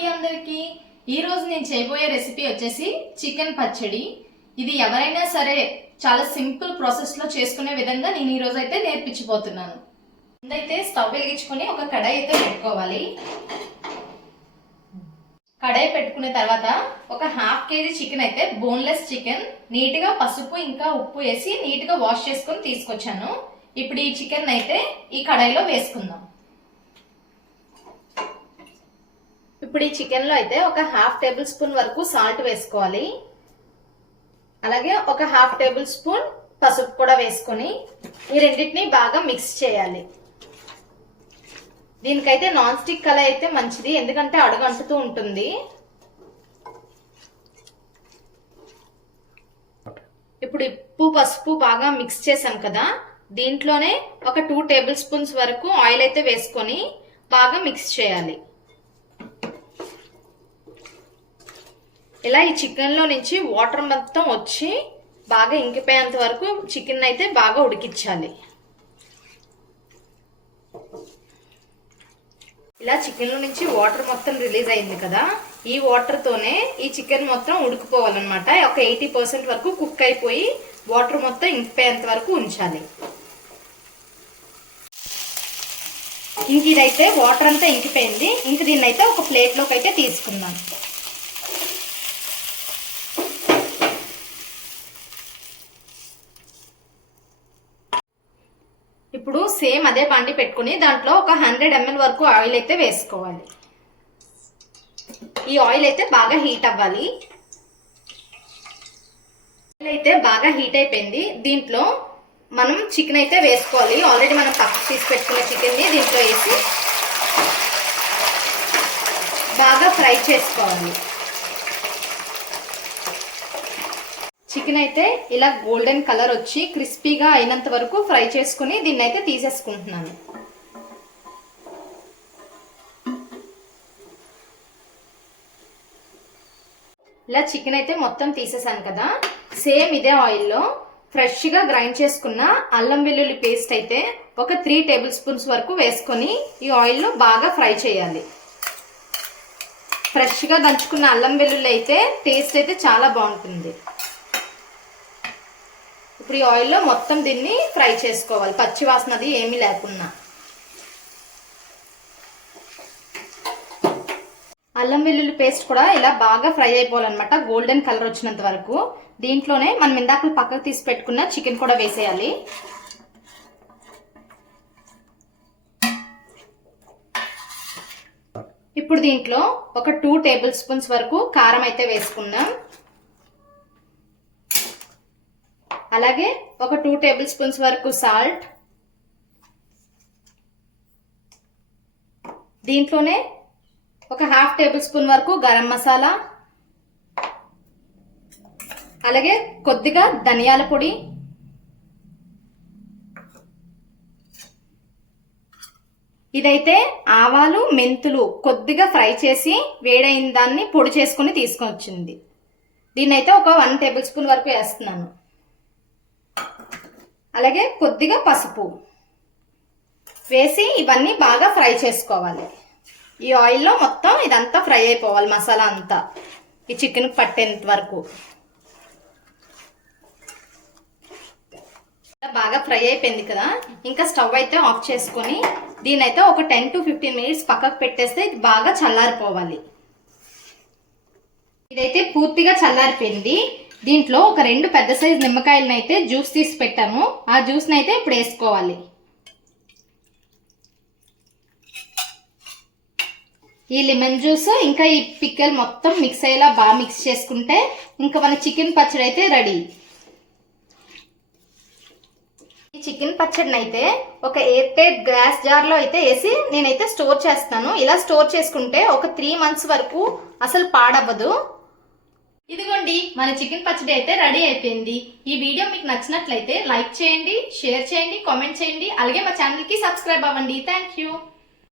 అండి అందరికి ఈ రోజు నేను చేయబోయే రెసిపీ వచ్చేసి చికెన్ పచ్చడి. ఇది ఎవరైనా సరే చాలా సింపుల్ ప్రాసెస్లో చేసుకునే విధంగా నేను ఈ రోజు అయితే నేర్పించబోతున్నాను. ముందైతే స్టవ్ వెలిగించుకొని ఒక కడాయి అయితే పెట్టుకోవాలి. కడాయి పెట్టుకున్న తర్వాత ఒక హాఫ్ కేజీ చికెన్ అయితే బోన్లెస్ చికెన్ నీట్గా పసుపు ఇంకా ఉప్పు వేసి నీట్గా వాష్ చేసుకొని తీసుకొచ్చాను. ఇప్పుడు ఈ చికెన్ అయితే ఈ కడాయిలో వేసుకుందాం. ఇప్పుడు ఈ చికెన్లో అయితే ఒక హాఫ్ టేబుల్ స్పూన్ వరకు సాల్ట్ వేసుకోవాలి. అలాగే ఒక హాఫ్ టేబుల్ స్పూన్ పసుపు కూడా వేసుకొని ఈ రెండింటిని బాగా మిక్స్ చేయాలి. దీనికైతే నాన్ స్టిక్ కలర్ అయితే మంచిది ఎందుకంటే అడుగు అంటుతూ ఉంటుంది. ఇప్పుడు ఉప్పు పసుపు బాగా మిక్స్ చేసాం కదా దీంట్లోనే ఒక టూ టేబుల్ స్పూన్స్ వరకు ఆయిల్ అయితే వేసుకొని బాగా మిక్స్ చేయాలి. ఇలా ఈ చికెన్లో నుంచి వాటర్ మొత్తం వచ్చి బాగా ఇంకిపోయేంత వరకు చికెన్ అయితే బాగా ఉడికించాలి. ఇలా చికెన్లో నుంచి వాటర్ మొత్తం రిలీజ్ అయింది కదా ఈ వాటర్తోనే ఈ చికెన్ మొత్తం ఉడికిపోవాలన్నమాట. ఒక ఎయిటీ పర్సెంట్ వరకు కుక్ అయిపోయి వాటర్ మొత్తం ఇంకిపోయేంత వరకు ఉంచాలి. ఇంక ఇదైతే వాటర్ అంతా ఇంకిపోయింది. ఇంక దీన్ని అయితే ఒక ప్లేట్లోకి అయితే తీసుకుందాం. ఇప్పుడు సేమ్ అదే బండి పెట్టుకుని దాంట్లో ఒక హండ్రెడ్ ఎంఎల్ వరకు ఆయిల్ అయితే వేసుకోవాలి. ఈ ఆయిల్ అయితే బాగా హీట్ అవ్వాలి. ఆయిల్ అయితే బాగా హీట్ అయిపోయింది. దీంట్లో మనం చికెన్ అయితే వేసుకోవాలి. ఆల్రెడీ మనం పక్కకు తీసి పెట్టుకున్న చికెన్ని దీంట్లో వేసి బాగా ఫ్రై చేసుకోవాలి. చికెన్ అయితే ఇలా గోల్డెన్ కలర్ వచ్చి క్రిస్పీగా అయినంత వరకు ఫ్రై చేసుకుని దీన్ని అయితే తీసేసుకుంటున్నాను. ఇలా చికెన్ అయితే మొత్తం తీసేసాను కదా. సేమ్ ఇదే ఆయిల్లో ఫ్రెష్గా గ్రైండ్ చేసుకున్న అల్లం వెల్లుల్లి పేస్ట్ అయితే ఒక త్రీ టేబుల్ స్పూన్స్ వరకు వేసుకొని ఈ ఆయిల్లో బాగా ఫ్రై చేయాలి. ఫ్రెష్గా దంచుకున్న అల్లం వెల్లుల్లి అయితే టేస్ట్ అయితే చాలా బాగుంటుంది. ఇప్పుడు ఈ ఆయిల్లో మొత్తం దీన్ని ఫ్రై చేసుకోవాలి. పచ్చి వాసనది ఏమీ లేకున్నా అల్లం వెల్లుల్లి పేస్ట్ కూడా ఇలా బాగా ఫ్రై అయిపోవాలన్నమాట. గోల్డెన్ కలర్ వచ్చినంత వరకు. దీంట్లోనే మనం ఇందాక పక్కకు తీసి పెట్టుకున్న చికెన్ కూడా వేసేయాలి. ఇప్పుడు దీంట్లో ఒక టూ టేబుల్ స్పూన్స్ వరకు కారం అయితే వేసుకున్నాం అలాగే ఒక టూ టేబుల్ స్పూన్స్ వరకు సాల్ట్ దీంట్లోనే ఒక హాఫ్ టేబుల్ స్పూన్ వరకు గరం మసాలా. అలాగే కొద్దిగా ధనియాల పొడి. ఇదైతే ఆవాలు మెంతులు కొద్దిగా ఫ్రై చేసి వేడైన దాన్ని పొడి చేసుకుని తీసుకొచ్చింది. దీన్నైతే ఒక వన్ టేబుల్ స్పూన్ వరకు వేస్తున్నాను. అలాగే కొద్దిగా పసుపు వేసి ఇవన్నీ బాగా ఫ్రై చేసుకోవాలి. ఈ ఆయిల్లో మొత్తం ఇదంతా ఫ్రై అయిపోవాలి మసాలా అంతా. ఈ చికెన్ పట్టేంత వరకు. బాగా ఫ్రై అయిపోయింది కదా? ఇంకా స్టవ్ అయితే ఆఫ్ చేసుకొని దీని అయితే ఒక టెన్ టు ఫిఫ్టీన్ మినిట్స్ పక్కకు పెట్టేస్తే ఇది బాగా చల్లారిపోవాలి. ఇదైతే పూర్తిగా చల్లారిపోయింది. దీంట్లో ఒక రెండు పెద్ద సైజు నిమ్మకాయలను అయితే జ్యూస్ తీసి పెట్టాము. ఆ జ్యూస్ని అయితే ఇప్పుడు వేసుకోవాలి. ఈ లెమన్ జ్యూస్ ఇంకా ఈ పిక్కలు మొత్తం మిక్స్ అయ్యేలా బాగా మిక్స్ చేసుకుంటే ఇంకా మన చికెన్ పచ్చడి అయితే రెడీ. ఈ చికెన్ పచ్చడిని అయితే ఒక ఎయిర్ టైట్ గ్లాస్ జార్లో అయితే వేసి నేనైతే స్టోర్ చేస్తాను. ఇలా స్టోర్ చేసుకుంటే ఒక త్రీ మంత్స్ వరకు అసలు పాడవ్వదు. ఇదిగోండి మన చికెన్ పచ్చడి అయితే రెడీ అయిపోయింది. ఈ వీడియో మీకు నచ్చినట్లయితే లైక్ చేయండి షేర్ చేయండి కామెంట్ చేయండి. అలాగే మా ఛానల్కి సబ్స్క్రైబ్ అవ్వండి. Thank you.